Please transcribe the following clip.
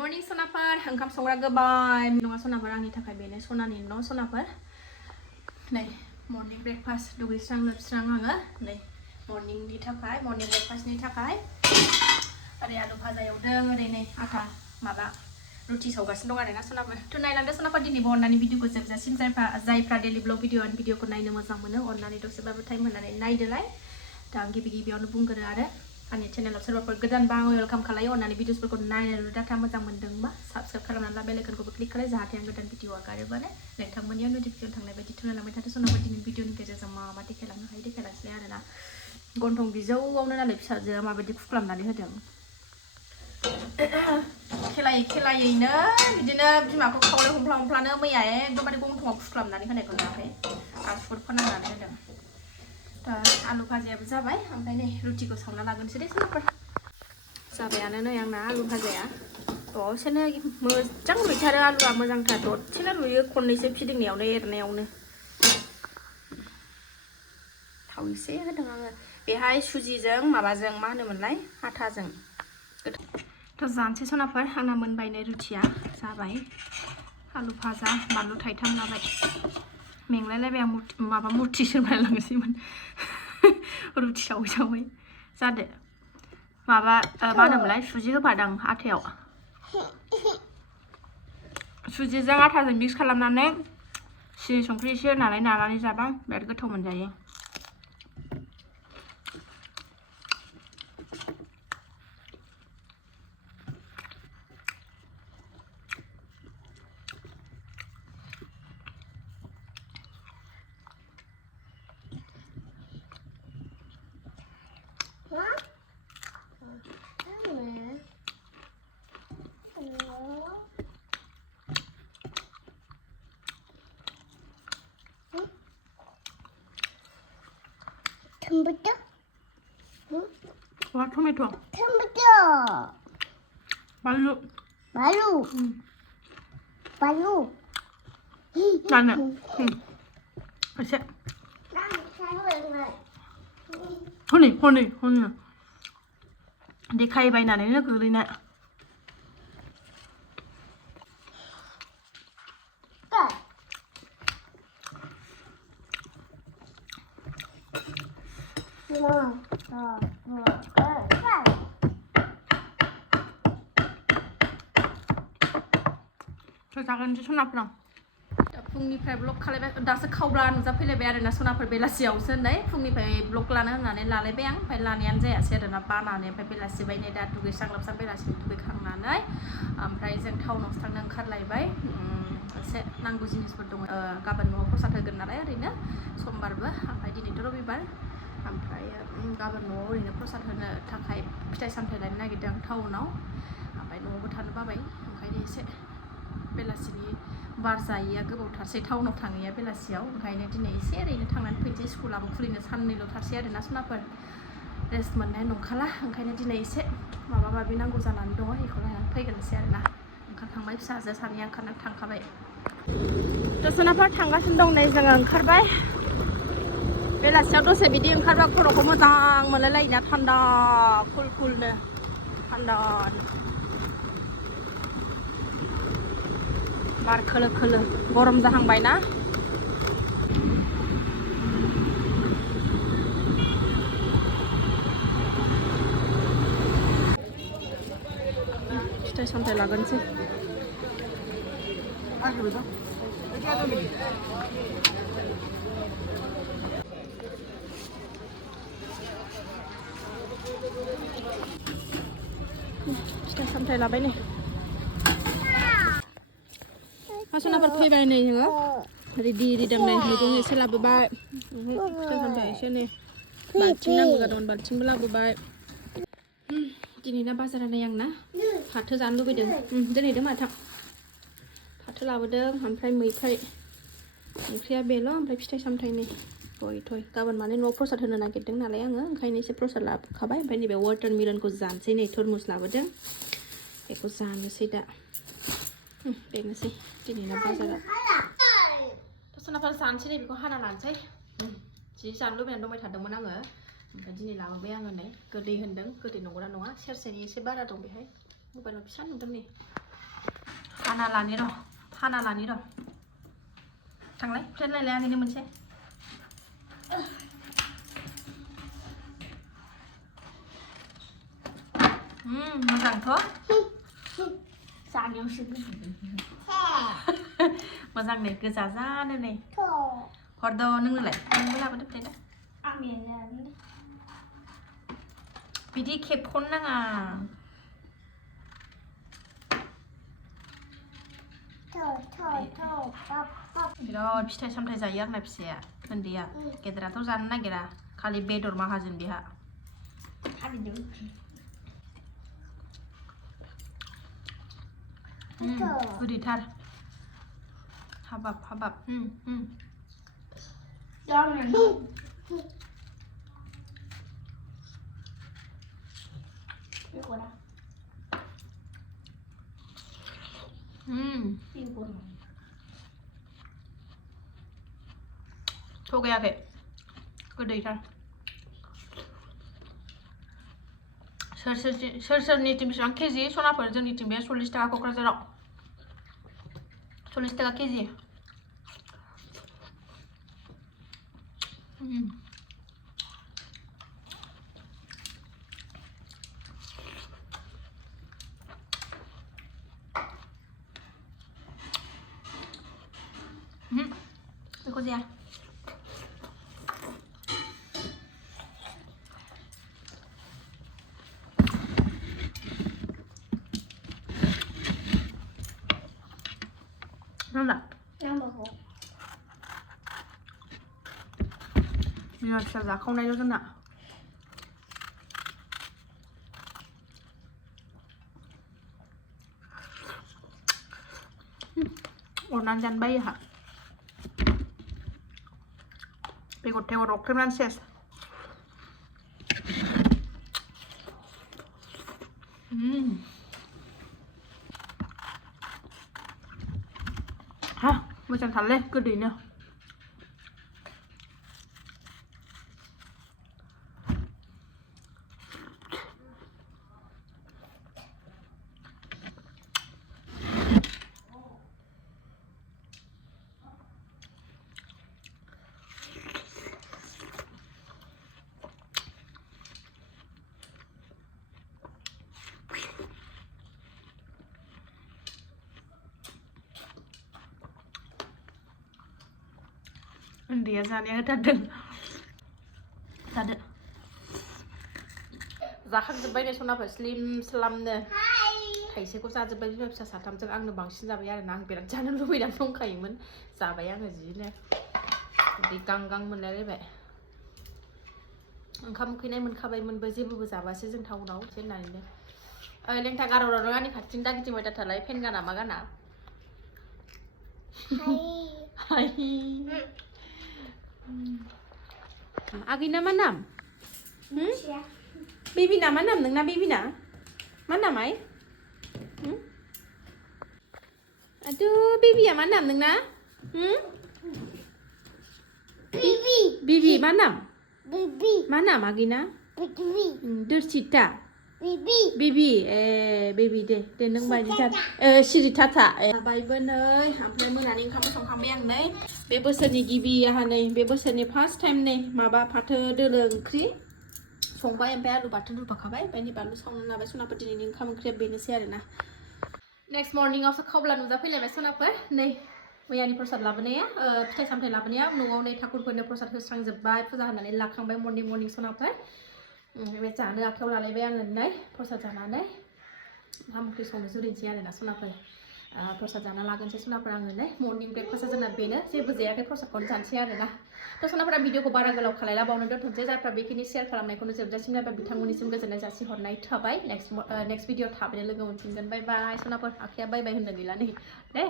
Morning सनाफोर ओंखाम संग्रा गोबाय नङा सनाफोर आंनि थाखाय बेनो सनानि न' सनाफोर नै मर्निं ब्रेकफास्ट दुगैस्रां लोबस्रां आङो नै मर्निंनि थाखाय मर्निं ब्रेकफास्टनि थाखाय ओरै आलु भाजा एवदों ओरै नै आटा माबा रुटि सावगासिनो दं आरोना सनाफोर थ' नायलांदो सनाफोर दिनैबो अननानै भिडिअखौ जोबजासिम जायफ्रा डेलि ब्लग भिडिअखौ नायनो मोजां मोनो अननानै दसेबाबो टाइम होनानै नायदोलाय दा आं गिबियावनो बुंगोरो आरो आंनि चेनेलाव सोरबाफोर गोदानबा आं वेलकाम खालायो अननानै भिडिअसफोरखौ नायनो डाटा मोजां मोनदोंबा साबस्क्राइब खालामनानै ला बेल आइकनखौबो क्लिक खालाय जाहाथे आं गोदान भिडिअ आगारोबानो नोंथांमोननियाव नटिफिकेसन थांनाय बायदि थुनायलांबाय थाथों सनाफोर दिनै भिडिअनि गेजेरजों मा देखायलांनो हायो देखायलांसै आरोना गन्थं बिजौआवनो नालाय फिसाजोआ माबायदि खुख्लामनानै होदों खेलायैनो बिदिनो बिमाखौ खावलाय हमफ्लानो मैया एकदमबारे गन्थंआव खुख्लामनानै होनायखौ नुवाखै आसुगुर फोनांनानै होदों दा आलु भाजायाबो जाबाय ओमफ्राय नै रुटिखौ सावना लागोनसै दे सनाफोर जाबायानो नै आंना आलु भाजाया दसेनो मोजां रुइथारो आलुआ मोजांथार दसेनो रुइयो खननैसो फिदिंनायावनो एरनायावनो थाव एसे होदों आङो बेहाय सुजिजों माबाजों मा होनोमोनलाय आटाजों थ' जानोसै सनाफोर आंना मोनबायनो रुटिया जाबाय आलु भाजा बानलु थाइथाम लाबाय मेंलायलायबाय आं माबा मुरथिसो बायलांनोसैमोन रुटि सावै जादो माबा मा होनोमोनलाय सुजि होफादों आटायाव सुजिजों आटाजों मिक्स खालामनानै सिनि संख्रि एसे होनानै नानानै जाबा बिराद गोथाव मोनजायो Tomato. What tomato? Tomato. Balu. Balu. Mana? Asyik. Honi. Dikai bainannya gelina. जागोन सनाफोर दा फुंनिफ्राय ब्लग खालायबाय दासो खावब्ला नुजाफैलायबाय आरोना सनाफोर बेलासियावसो नै फुंनिफ्राय ब्लग लानो होननानै लालायबाय आं ओमफ्राय लानायानो जायासै आरोना बानानै ओमफ्राय बेलासिबाय नै दा दुगैस्रां लोबस्रां बेलासिनि दुगैखांनानै ओमफ्राय जों टाउनावसो थांनो ओंखारलायबाय एसे नांगौ जिनिसफोर दङ गाबोन न'आव प्रसाद होगोन नालाय ओरैनो समबारबो ओमफ्राय दिनैथ' रबिबार ओमफ्राय गाबोन न'आव ओरैनो प्रसाद होनो थाखाय फिथाइ सामथाइ लायनो नागिरदों टाउनाव ओमफ्राय न'आवबो थानो बाबाय ओंखायनो एसे बेलासिनि बार जायैया गोबावथारसै टाउनाव थाङैया बेलासियाव ओंखायनो दिनै एसे ओरैनो थांनानै फैनोसै स्कुलाबो खुलिनो साननैल' थारसै आरोना सनाफोर रेस्ट मोननाय नंखाला ओंखायनो दिनै एसे माबा माबि नांगौ जानानै दङ बेखौ लानानै फैगोनसै आरोना ओंखारखांबाय फिसाजो सानैया ओंखारनानै थांखाबाय थ' सनाफोर थांगासिनो दं नै जोङो ओंखारबाय बेलासियाव दसे बिदि ओंखारबा खर'खौ मोजां मोनलायलायोना थान्दा कुलनो थान्दा बार खोलो गरम जाहांबाय ना फिथाइ सामथाइ लागोनसै फिथाइ सामथाइ लाबाय नै सनाफोर फैबाय नै जोङो रेडि रिदां नै मैगं एसे लाबोबाय फिथाइ सामथाइ एसे नै बाल्थिं नांगौ जादोंमोन बाल्थिंबो लाबोबाय दिनैना बाजारा नै आंना फाथो जानो लुबैदों दोनहैदों माथां फाथो लाबोदों ओमफ्राय मैफ्राय ओंख्रिया बेल' ओमफ्राय फिथाइ सामथाइ नै गय गाबोन माने न'आव प्रसाद होनो नागिरदों नालाय आङो ओंखायनो एसे प्रसाद लाबोखाबाय ओमफ्राय नैबे वाटारमेलनखौ जानोसै नै तरमुस लाबोदों बेखौ जानोसै दा बेनोसै दिनैना बाजारा थ' सनाफोर जानोसै नै बेखौ हाना लानोसै जि जानो लुबैनानै दंबाय थादोंमोन आङो ओमफ्राय दिनै लाबोबाय आङो नै गोदै होनदों गोदै नंगौना नङा सेरसेनि एसे बारा दं बेहाय मबाइलाव फिसा नुदों नै हाना लानि र' थांलाय फ्रेनलायलाय आगैनो मोनसे मोजांथ' जानायावसो मोजां नै गोजा जानो नै हरद' नोंनोलाय नोंबो लाबोदो प्लेटआ बिदि खेबख'नो नाङा बिराद फिथाइ सामथाइ जायो आरोना फिसाया उन्दैया गेदेराथ' जानो नागिरा खालि बेदर माहाजोन बेहा गोदैथार हाबाब थगायाखै गोदैथार सोरनिथिं बेसेबां केजि सनाफोर जोंनिथिं बे 40 थाखा क'क्राझाराव 40 थाखा केजि बेखौ जाया Nanda? बिमा फिसा जाखावनायल' जोंना अरनानै जानो बायो आंहा बेगर थेगर अख्रेबनानै सेस ha मोजांथारलै गोदैनो उन्दैया जानाया होथारदों जादो जाखांजोब्बाय नै सनाफोर स्लिम स्लामनो थाइसेखौ जाजोब्बाय बिमा फिसा साथामजों आंनो बांसिन जाबाय आरोना आं बिराद जानो लुबैनानै दंखायोमोन जाबाय आङो जिनो उदै गांगां मोनलायलायबाय ओंखाम उखैनाय मोनखाबायमोनबो जेबोबो जाबासो जों टाउनाव होननानैनो लेंथा गारहर आंनि खाथिनि दा गिदिंबाय थाथारलाय फेन गाना मा गाना हाय आगैना मा नाम बेबिना मा नाम नोंना बेबिना मा नाम आइ aduh बेबिया मा नाम नोंना बिबि मा नाम मा नाम आगैना दोरसिता बेबि ए बेबि दे नों बायदिथार सिरिथाथा जाबायबो नै ओमफ्राय मोनानि ओंखाम संखांबाय आं नै बे बोसोरनि गिबि आहा नै बे बोसोरनि फार्स्ट टाइम नै माबा फाथो दोलो ओंख्रि संबाय ओमफ्राय आलु बाथोन रुफाखाबाय ओमफ्राय बानलु सावनानै लाबाय सनाफोर दिनैनि ओंखाम ओंख्रिया बेनोसै आरोना नेक्स्ट मर्निंआवसो खावब्ला नुजाफैलायबाय सनाफोर नै मैयानि प्रसाद लाबोनाया फिथाइ सामथाइ लाबोनाया न'आव नै ठाकुरफोरनो प्रसाद होस्रांजोब्बाय फुजा होनानै लाखांबाय मर्निं सनाफोर बे जानो आखायाव लालायबाय आङो नै प्रसाद जानानै ओंखाम ओंख्रि संनो जुरिनोसै आरोना सनाफोर प्रसाद जाना लागोनसै सनाफोर आङो नै मर्निं ब्रेकफास्टआ जोंना बेनो जेबो जायाखै प्रसादखौनो जानोसै आरोना थ' सनाफोरा भिडिअखौ बारा गोलाव खालायला बावनो दोनथ'नोसै जायफ्रा बेखिनि शेयार खालामनायखौनो जोबजासिम जाबाय बिथांमोननिसिम गोजोननाय जासिहरनाय थाबाय नेक्स्ट भिडिअ थाबैनो लोगो मोनफिनगोन बाय बाय सनाफोर आखाया बाय बाय होननो गैला नै दे